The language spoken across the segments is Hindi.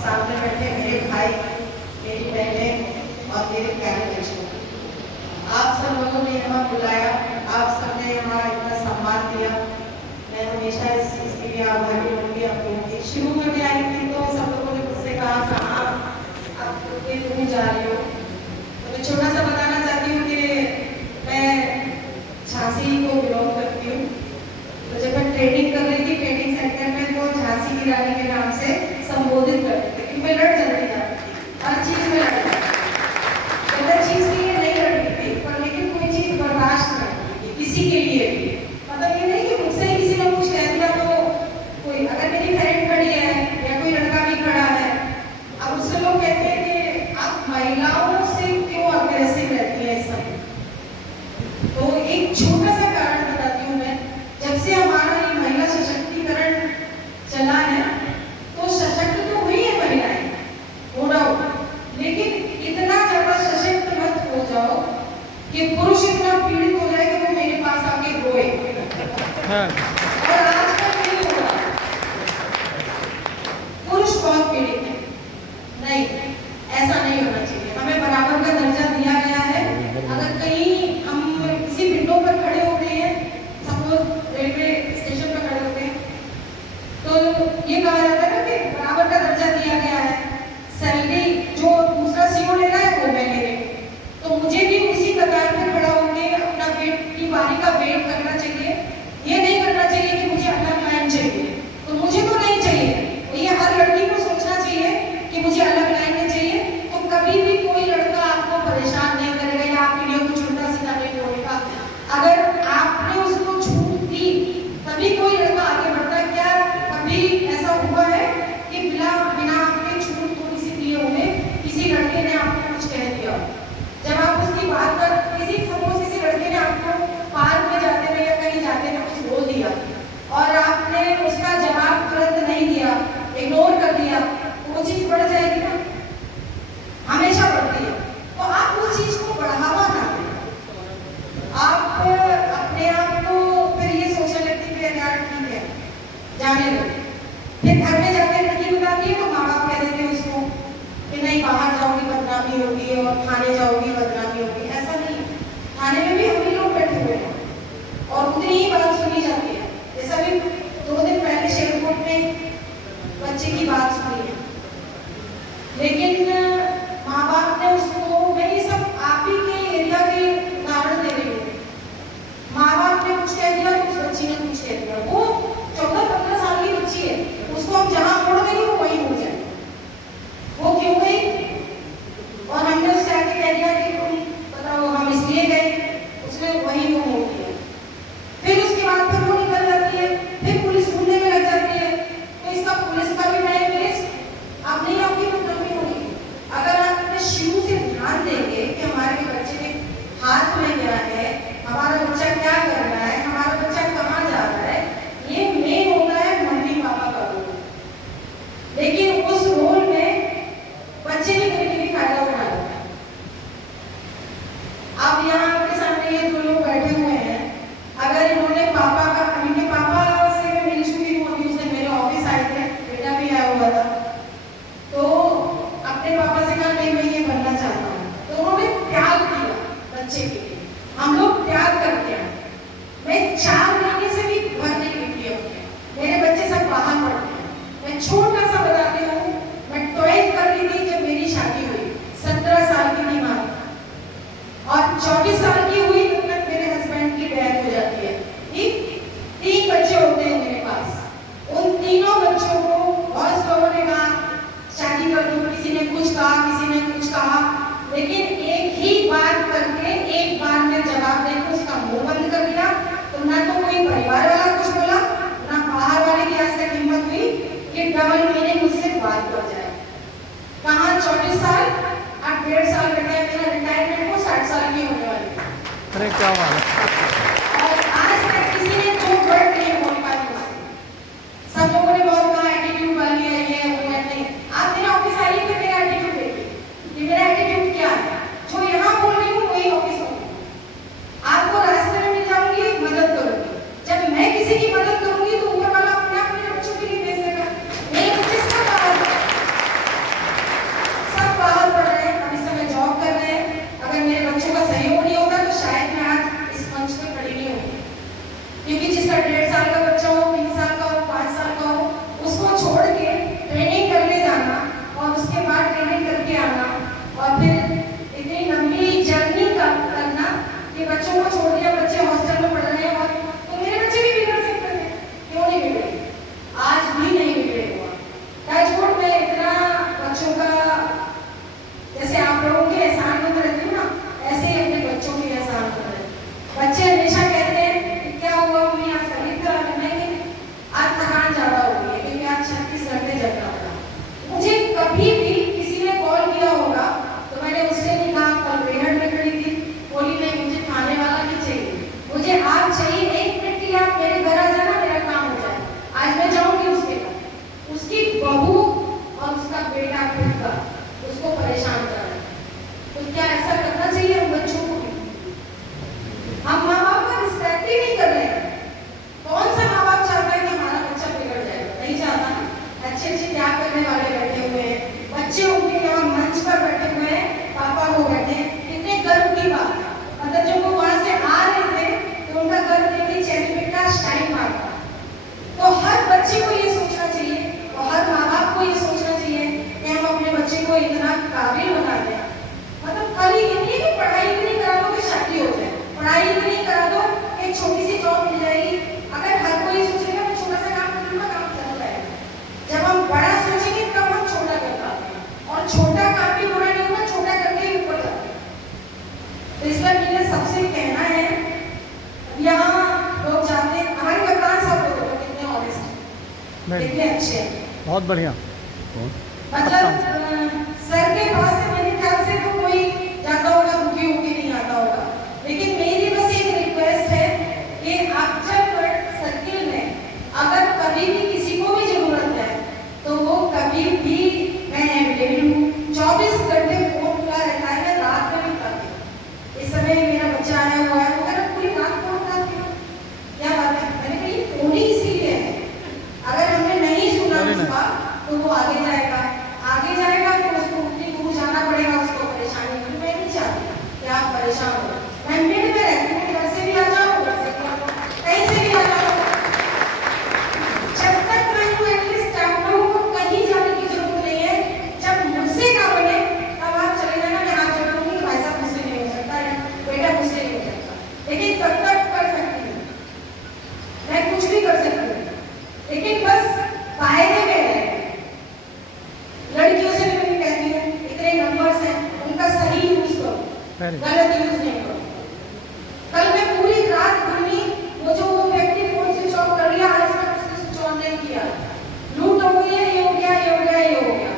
सामने बैठे मेरे भाई, मेरी बहनें और मेरे प्यारे बच्चों, आप सब लोगों ने यहाँ बुलाया, आप सबने यहाँ इतना सम्मान दिया। मैं हमेशा इस चीज़ के लिए आभारी रहूँगी आप लोगों की। शुरू में मैं आई थी तो सब लोगों ने मुझसे कहा कहाँ आप कहीं जा रही हो, तो मैं छोटा सा बताना चाहती हूँ कि मैं झांसी को बिलोंग करती हूँ। तो जब मैं ट्रेनिंग कर रही थी ट्रेनिंग सेंटर में, तो झांसी की रानी के नाम से संबोधित करते थे कि मैं लड़ जल्दी जाती थी, हर चीज़ में लड़ती थी। गलत चीज़ के लिए नहीं लड़ती थी, पर लेकिन कोई चीज़ बर्दाश्त नहीं करती थी किसी के लिए भी। मतलब ये नहीं कि मुझसे किसी ने कुछ कह दिया तो कोई, अगर मेरी फ्रेंड खड़ी है या कोई लड़का भी खड़ा है, अब उससे लोग कहते हैं कि आप महिलाओं से क्यों अग्रेसिव रहती है इस समय। तो एक छोटा सा कारण बताती हूँ मैं। जब से हमारा ये महिला सशक्तिकरण चला है तो सशक्त तो हुई है महिलाएं, हो डाउट, लेकिन इतना ज्यादा सशक्त मत हो जाओ कि पुरुष इतना पीड़ित हो जाए कि वो मेरे पास आके रोए। और आजकल नहीं हो रहा, पुरुष बहुत पीड़ित है। नहीं, ऐसा नहीं होना चाहिए। हमें बराबर का दर्जा दिया गया है। अगर कहीं हम किसी विंडो पर खड़े होते हैं, सपोज रेलवे स्टेशन पर खड़े होते हैं, तो ये कहा जाता है ना कि बराबर का दर्जा दिया गया है। सैलरी जो दूसरा सीओ ले रहा है वो मैं ले रही हूँ, तो मुझे भी उसी कतार में खड़ा होकर अपना वेट की बारी का वेट करना चाहिए। ये नहीं करना चाहिए कि मुझे अलग लाइन चाहिए, तो मुझे तो नहीं चाहिए। ये हर लड़की को सोचना चाहिए कि मुझे अलग लाइनें चाहिए। तो कभी भी कोई लड़का आपको परेशान नहीं करेगा या आपके लिए कुछ उल्टा सीधा नहीं बोलेगा। अगर आपने उसको छूट दी तभी कोई लड़का आगे बढ़ता है। क्या कभी ऐसा हुआ है कि बिना आपने छूट तो किसी दिए हुए किसी लड़के ने आपको कुछ कह दिया? जब आप उसकी बात कर, सपोज किसी लड़के ने आपको पार्क में जाते हुए या कहीं जाते हुए कुछ बोल दिया और आपने उसका जवाब तुरंत नहीं दिया, इग्नोर कर दिया, तो वो चीज बढ़ जाएगी ना, हमेशा बढ़ती है। तो आप उस चीज को बढ़ावा ना दें। आप अपने आप को फिर ये सोचने लगती है यार ठीक है जाने दो, फिर घर में जाके नहीं बताती है तो माँ बाप कह देते हैं उसको कि नहीं बाहर जाओगी बदनामी होगी और थाने जाओगी बदनामी होगी। ऐसा नहीं, थाने में भी हम ही लोग बैठे हुए हैं और उतनी ही बात सुनी जाती है। जैसा भी 2 दिन पहले शेरकोट में बच्चे की बात सुनी है, लेकिन माँ बाप ने उसको, मैं ये सब आप ही के एरिया के उदाहरण दे रही हूँ, माँ बाप ने कुछ कह दिया उस बच्ची ने कुछ कह दिया। वो 14-15 साल की बच्ची है, उसको हम जहाँ मोड़ गई वो वहीं हो जाए। वो क्यों गई? और हमने उससे आके कह दिया कि तुम बताओ हम इसलिए गए, उसने वहीं वो मोड़ दिया। फिर उसके बाद फिर वो निकल जाती है, फिर पुलिस ढूंढने में लग जाती है। तो इसका पुलिस का भी टाइम वेस्ट। अब नहीं आपकी बदनामी होगी। अगर आप अपने शुरू से ध्यान देंगे कि हमारे बच्चे के हाथ में क्या है, हमारा बच्चा क्या कर रहा है, हमारा बच्चा कहाँ जा रहा है, ये मेन होता है मम्मी पापा का रोल। लेकिन उस रोल में बच्चे भी कभी कभी फायदा उठा लेते हैं। अब यहाँ आपके सामने ये 2 लोग बैठे हुए हैं, अगर इन्होंने पापा का, इनके पापा से मैं मिल चुकी हूँ, अभी उसने मेरे ऑफिस आए थे, बेटा भी आया हुआ था, तो अपने पापा से कहा नहीं मैं ये बनना चाहता हूँ, तो उन्होंने त्याग किया बच्चे के लिए। हम लोग त्याग करते हैं। मैं 4 महीने से भी घर नहीं निकली अपने, मेरे बच्चे सब बाहर पढ़ते हैं। मैं छोटा सा बताती हूँ, मैं 12th कर रही थी जब मेरी शादी हुई, 17 साल की थी माँ, और 24 साल की हुई तब तक मेरे हस्बैंड की डेथ हो जाती है। ठीक, 3 बच्चे होते हैं मेरे पास। उन तीनों बच्चों को बहुत लोगों ने कहा शादी कर दो, किसी ने कुछ कहा, किसी ने कुछ कहा, लेकिन एक ही बात करके एक बार में जवाब देकर उसका मुंह बंद कर दिया। तो ना तो कोई परिवार वाला कुछ बोला, ना बाहर वाले की आज तक हिम्मत हुई कि डबल मीनिंग मुझसे बात कर जाए। कहाँ 24 साल, अब 1.5 साल रह गया मेरा रिटायरमेंट को, 60 साल की होने वाली। अरे क्या बात है। और आज तक किसी ने जो वर्ड नहीं बोल पाई मुझसे। सब लोगों ने बहुत कहा एटीट्यूड वाली है, ये है वो है। नहीं, आप मेरे ऑफिस आइए तो मेरा एटीट्यूड देखिए कि मेरा एटीट्यूड क्या है। जो यहाँ बोल रही हूँ वही ऑफिस में आपको रास्ते में मिल जाऊंगी, मदद करूंगी। जब मैं किसी की मदद करूंगी तो ऊपर वाला अपने आप मेरे बच्चों के लिए भेज देगा। मेरे बच्चे सब बाहर देखिए अच्छे हैं। बहुत बढ़िया। मतलब सर के पास से मेरे ख्याल से तो कोई जाता होगा दुखी होके नहीं आता होगा, लेकिन मेरी बस एक रिक्वेस्ट है कि अक्षरगढ़ सर्किल में अगर कभी भी किसी को भी जरूरत है तो वो कभी भी मैं अवेलेबल हूँ। 24 घंटे फोन खुला रहता है, रात में भी करती हूँ। इस समय मेरा बच्चा आया हुआ है, अगर पूरी रात फोन करती हूँ, क्या बात है, मैंने कही फोन ही इसीलिए है, अगर हमने नहीं सुना उसका तो वो आगे जाएगा तो उसको उतनी दूर जाना पड़ेगा, उसको परेशानी होगी। मैं नहीं चाहती कि आप परेशान हो। मैं मिड में रहती हूँ, घर से भी आ जाओ, घर से भी आ जाओ, कहीं से भी आ जाओ। जब तक मैं हूँ एटलीस्ट आप लोगों को कहीं जाने की जरूरत नहीं है। जब मुझसे काम बने तब आप चले जाना, मैं हाथ जोड़ूंगी कि भाई साहब मुझसे नहीं हो सकता या बेटा मुझसे नहीं हो सकता, लेकिन तब तक कर सकती हूँ, मैं कुछ भी कर सकती हूँ, लेकिन बस फायदे में है। लड़कियों से भी मैं कहती हूँ, इतने नंबर्स हैं, उनका सही यूज करो, गलत यूज नहीं करो। कल मैं पूरी रात घूमी, वो जो वो व्यक्ति फोन स्विच ऑफ कर लिया, आज तक उसने स्विच ऑन नहीं किया, लूट हो गई है, ये हो गया, ये हो गया, ये हो गया।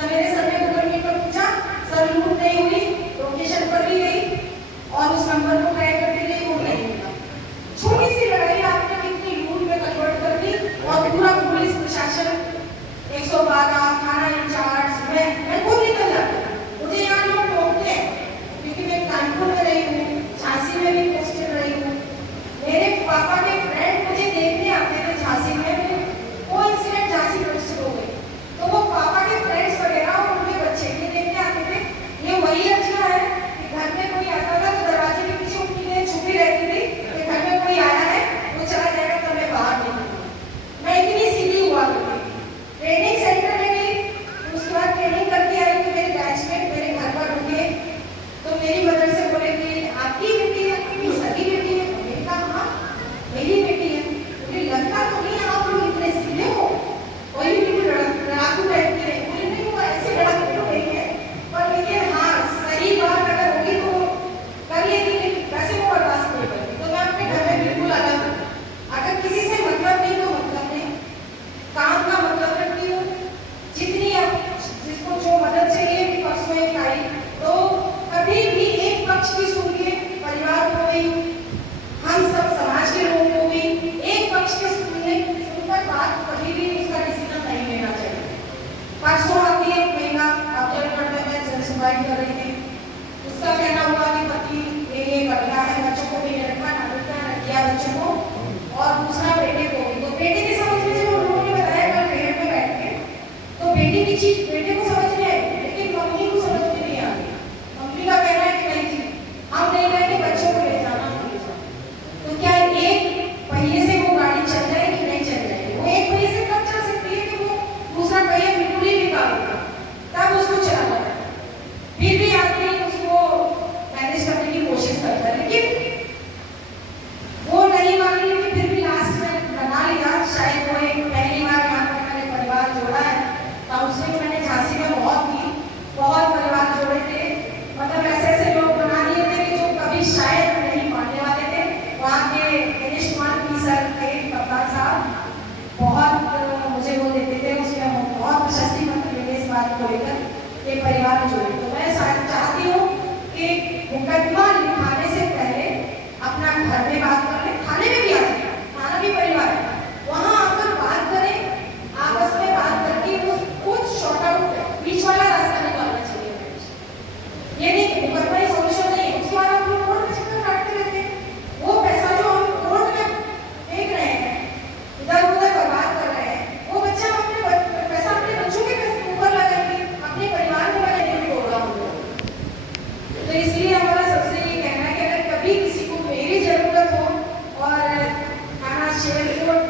सवेरे सर ने गूगल मीट पर पूछा, सर लूट नहीं हुई, लोकेशन पर भी गई और उस नंबर को ट्राई करती रही, वो नहीं मिला। छोटी सी लड़ाई आपने कितनी लूट में कन्वर्ट कर दी और पूरा पुलिस प्रशासन 112 थाना इंचार्ज मैं खुद निकल जाती हूँ। मुझे यहाँ लोग टोकते हैं क्योंकि मैं कानपुर में रही हूँ, झांसी में भी पोस्टेड रही हूँ। मेरे पापा के फ्रेंड मुझे देखने आते थे झांसी में, वो इंसिडेंट झांसी पोस्टेड हो गई तो वो पापा के फ्रेंड्स वगैरह और उनके बच्चे ये देखने आते थे। ये वही अच्छा है कि घर में कोई आता था तो दरवाजे के पीछे उनकी छुपी रहती थी कि घर में कोई आया है, वो चला जाएगा तो मैं बाहर निकलूंगा। मैं इतनी सीधी हुआ करती थी। ट्रेनिंग सेंटर में गई, उसके बाद ट्रेनिंग करके आई तो मेरे बैचमेट मेरे घर पर रुके तो मेरी मदर से बोले कि आपकी बेटी है, आपकी सगी बेटी है। मैंने कहा हाँ मेरी बेटी है। मुझे लगता तो नहीं आप लोग इतने सीधे हो, कोई भी लड़ाकू टाइप की नहीं, मुझे नहीं वो ऐसे लड़ाकू तो नहीं है, पर लेकिन हाँ सही बात अगर होगी तो कर लेगी, लेकिन वैसे वो बर्दाश्त नहीं करेगी। तो मैं अपने घर में बिल्कुल अलग हूँ, अगर किसी से मतलब नहीं तो मतलब नहीं, काम का मतलब रखती हूँ। जितनी अब जिसको जो मदद चाहिए विपक्ष में आई तो कभी भी एक पक्ष की सुन के परिवार को भी, हम सब समाज के लोगों को भी एक पक्ष के सुनकर बात कभी भी उसका डिसीजन नहीं लेना चाहिए। परसों आती है एक महिला अब्दुलगढ़ में जन सुनवाई कर रही थी, उसका कहना हुआ कि पति ये कर रहा है, बच्चों को भी रखा किया बच्चों को और दूसरा बेटे को भी। तो बेटे की समझ में जब उन्होंने बताया कल ट्रेन में बैठ के तो बेटी की चीज बेटे को समझ में आई, लेकिन मम्मी को समझ में नहीं आ रही। मम्मी का कहना है कि नहीं जी हम नहीं रहेंगे, बच्चों को ले जाना ले जाना। तो क्या एक पहिए से वो गाड़ी चल जाए कि नहीं चल जाएगी? वो एक पहिए से कब चल सकती है कि वो दूसरा पहिया बिल्कुल ही निकाल देगा, तब उसको चलाना है। फिर भी आदमी उसको मैनेज करने की कोशिश करता है, लेकिन वो नहीं मान रही थी। फिर भी लास्ट में बना लिया, शायद वो एक पहली बार यहाँ पर मैंने परिवार जोड़ा है। काउंसलिंग मैंने झांसी में बहुत की, बहुत परिवार जोड़े थे, मतलब ऐसे ऐसे लोग बना दिए थे कि जो कभी शायद नहीं मानने वाले थे। वहाँ के दिनेश कुमार की सर थे कप्तान साहब, बहुत मुझे वो देते थे, उसमें बहुत प्रशस्ति पत्र मिले इस बात को लेकर के परिवार जोड़े। तो मैं चाहती हूँ कि मुकदमा लिखाने से पहले अपना घर में बात कर लें, थाने में भी आ जाए, थाना भी परिवार है, वहाँ आकर बात करें, आपस में बात करके कुछ शॉर्ट आउट बीच वाला रास्ता निकालना चाहिए। ये नहीं मुकदमा ही सॉल्यूशन नहीं है, उसके बाद आप लोग कोर्ट में चक्कर काटते रहते हैं। वो पैसा जो हम कोर्ट में फेंक रहे हैं, इधर उधर बर्बाद कर रहे हैं, वो बच्चा अपने पैसा अपने बच्चों के ऊपर लगाएंगे, अपने परिवार में लगाएंगे, नहीं होगा। तो इसलिए हमारा सबसे ये कहना है कि अगर कभी किसी को मेरी जरूरत हो और थाना शेरकोट